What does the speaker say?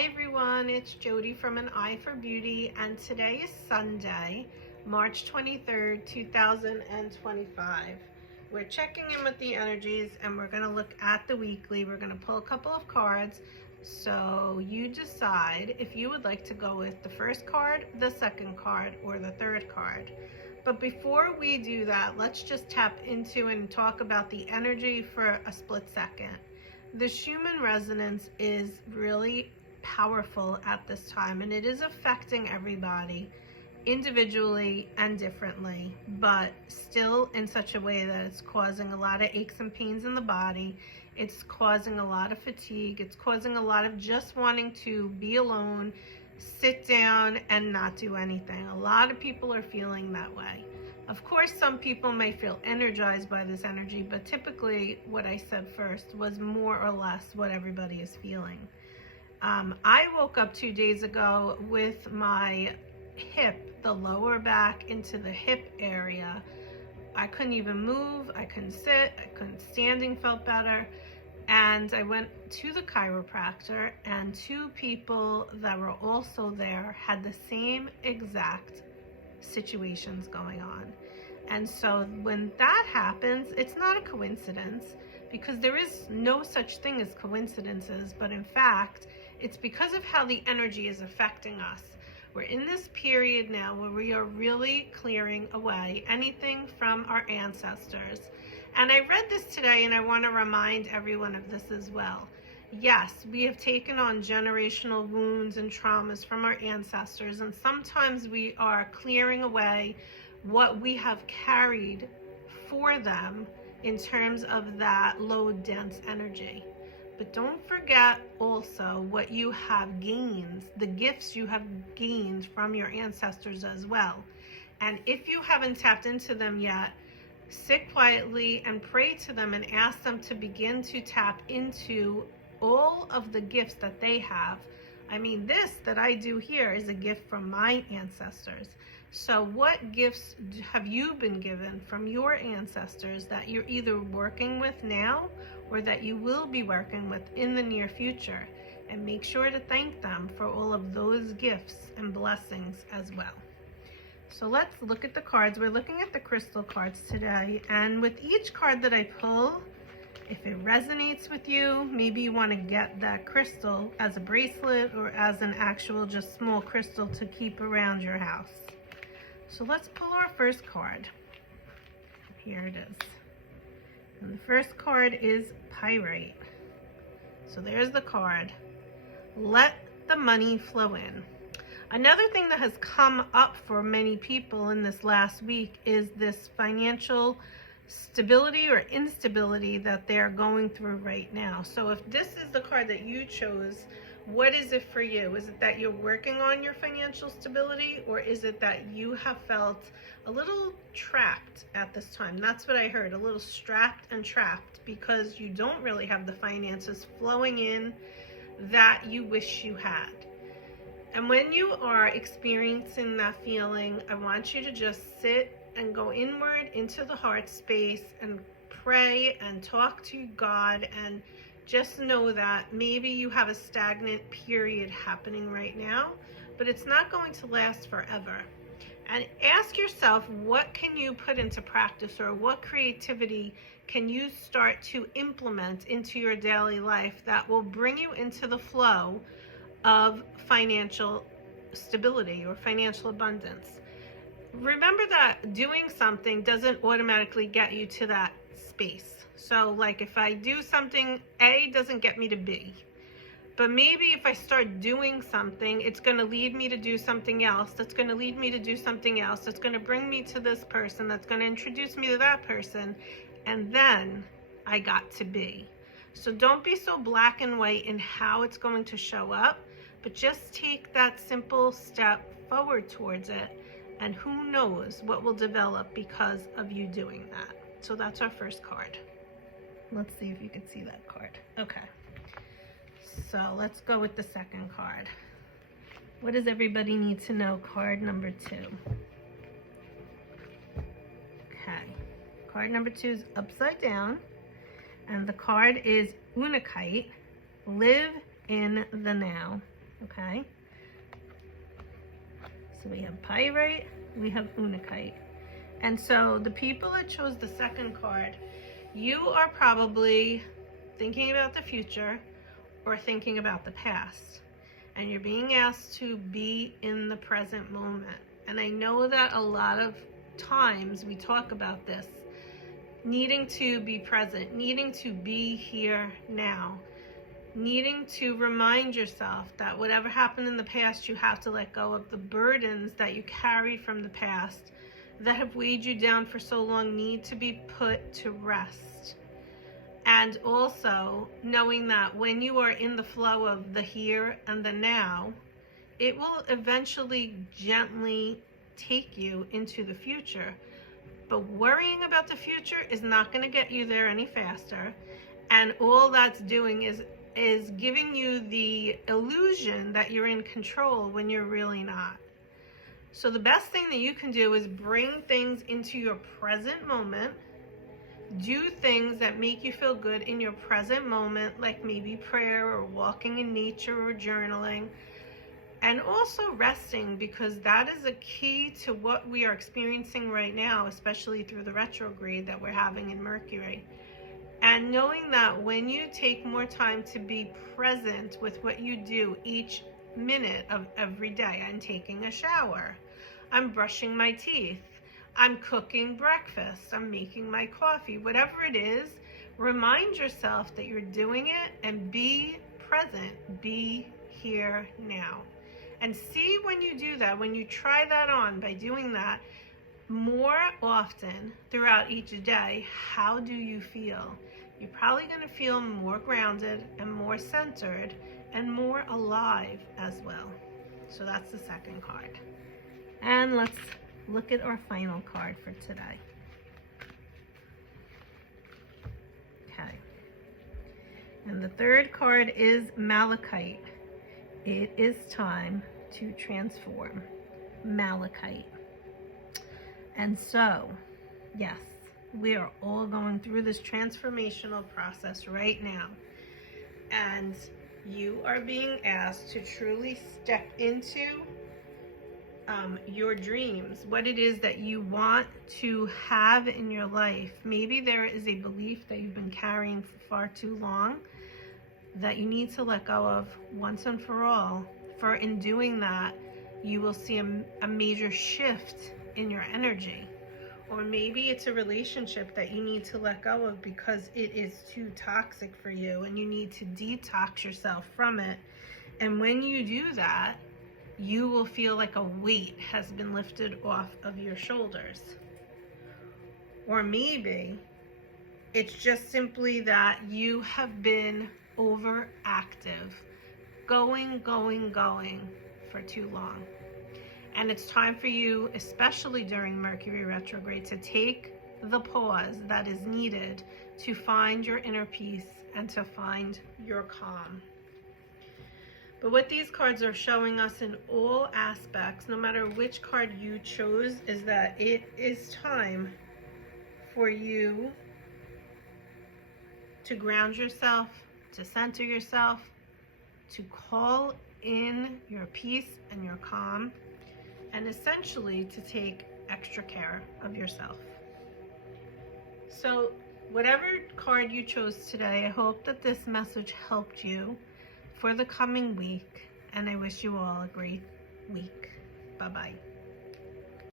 Hi everyone, it's Jody from An Eye for Beauty, and today is Sunday, March 23rd, 2025. We're checking in with the energies and we're going to look at the weekly. We're going to pull a couple of cards, so you decide if you would like to go with the first card, the second card, or the third card. But before we do that, let's just tap into and talk about the energy for a split second. The Schumann resonance is really powerful at this time, and it is affecting everybody individually and differently, but still in such a way that it's causing a lot of aches and pains in the body. It's causing a lot of fatigue. It's causing a lot of just wanting to be alone, sit down and not do anything. A lot of people are feeling that way. Of course, some people may feel energized by this energy, but typically what I said first was more or less what everybody is feeling. I woke up 2 days ago with my hip, the lower back into the hip area. I couldn't even move, I couldn't sit, standing felt better. And I went to the chiropractor, and 2 people that were also there had the same exact situations going on. And so when that happens, it's not a coincidence, because there is no such thing as coincidences, but in fact, it's because of how the energy is affecting us. We're in this period now where we are really clearing away anything from our ancestors. And I read this today, and I want to remind everyone of this as well. Yes, we have taken on generational wounds and traumas from our ancestors, and sometimes we are clearing away what we have carried for them in terms of that low, dense energy. But don't forget also what you have gained, the gifts you have gained from your ancestors as well. And if you haven't tapped into them yet, sit quietly and pray to them and ask them to begin to tap into all of the gifts that they have. I mean, this that I do here is a gift from my ancestors. So what gifts have you been given from your ancestors that you're either working with now or that you will be working with in the near future? And make sure to thank them for all of those gifts and blessings as well. So let's look at the cards. We're looking at the crystal cards today, and with each card that I pull, if it resonates with you, maybe you want to get that crystal as a bracelet or as an actual just small crystal to keep around your house. So let's pull our first card. Here it is. And the first card is Pyrite. So there's the card. Let the money flow in. Another thing that has come up for many people in this last week is this financial stability or instability that they're going through right now. So if this is the card that you chose, what is it for you? Is it that you're working on your financial stability, or is it that you have felt a little trapped at this time? That's what I heard, a little strapped and trapped because you don't really have the finances flowing in that you wish you had. And when you are experiencing that feeling, I want you to just sit and go inward into the heart space and pray and talk to God, and just know that maybe you have a stagnant period happening right now, but it's not going to last forever. And ask yourself, what can you put into practice, or what creativity can you start to implement into your daily life that will bring you into the flow of financial stability or financial abundance? Remember that doing something doesn't automatically get you to that space. So like if I do something, A doesn't get me to B. But maybe if I start doing something, it's going to lead me to do something else. That's going to lead me to do something else. That's going to bring me to this person. That's going to introduce me to that person. And then I got to B. So don't be so black and white in how it's going to show up, but just take that simple step forward towards it. And who knows what will develop because of you doing that. So that's our first card. Let's see if you can see that card. Okay. So let's go with the second card. What does everybody need to know? Card number 2. Okay. Card number 2 is upside down. And the card is Unakite. Live in the now. okay? So we have pyrite, we have unakite. And so the people that chose the second card, you are probably thinking about the future or thinking about the past. And you're being asked to be in the present moment. And I know that a lot of times we talk about this, needing to be present, needing to be here now, needing to remind yourself that whatever happened in the past, you have to let go of the burdens that you carried from the past that have weighed you down for so long, need to be put to rest. And also knowing that when you are in the flow of the here and the now, it will eventually gently take you into the future. But worrying about the future is not going to get you there any faster. And all that's doing is giving you the illusion that you're in control when you're really not. So the best thing that you can do is bring things into your present moment. Do things that make you feel good in your present moment, like maybe prayer or walking in nature or journaling. And also resting, because that is a key to what we are experiencing right now, especially through the retrograde that we're having in Mercury. And knowing that when you take more time to be present with what you do each minute of every day, I'm taking a shower, I'm brushing my teeth, I'm cooking breakfast, I'm making my coffee, whatever it is, remind yourself that you're doing it and be present, be here now. And see when you do that, when you try that on by doing that more often throughout each day, how do you feel? You're probably going to feel more grounded and more centered and more alive as well. So that's the second card. And let's look at our final card for today. Okay. And the third card is Malachite. It is time to transform. Malachite. And so, yes, we are all going through this transformational process right now. And you are being asked to truly step into your dreams, what it is that you want to have in your life. Maybe there is a belief that you've been carrying for far too long that you need to let go of once and for all. For in doing that, you will see a major shift in your energy. Or maybe it's a relationship that you need to let go of because it is too toxic for you and you need to detox yourself from it. And when you do that, you will feel like a weight has been lifted off of your shoulders. Or maybe it's just simply that you have been overactive, going for too long. And it's time for you, especially during Mercury retrograde, to take the pause that is needed to find your inner peace and to find your calm. But what these cards are showing us in all aspects, no matter which card you chose, is that it is time for you to ground yourself, to center yourself, to call in your peace and your calm, and essentially to take extra care of yourself. So whatever card you chose today, I hope that this message helped you for the coming week, and I wish you all a great week. Bye-bye.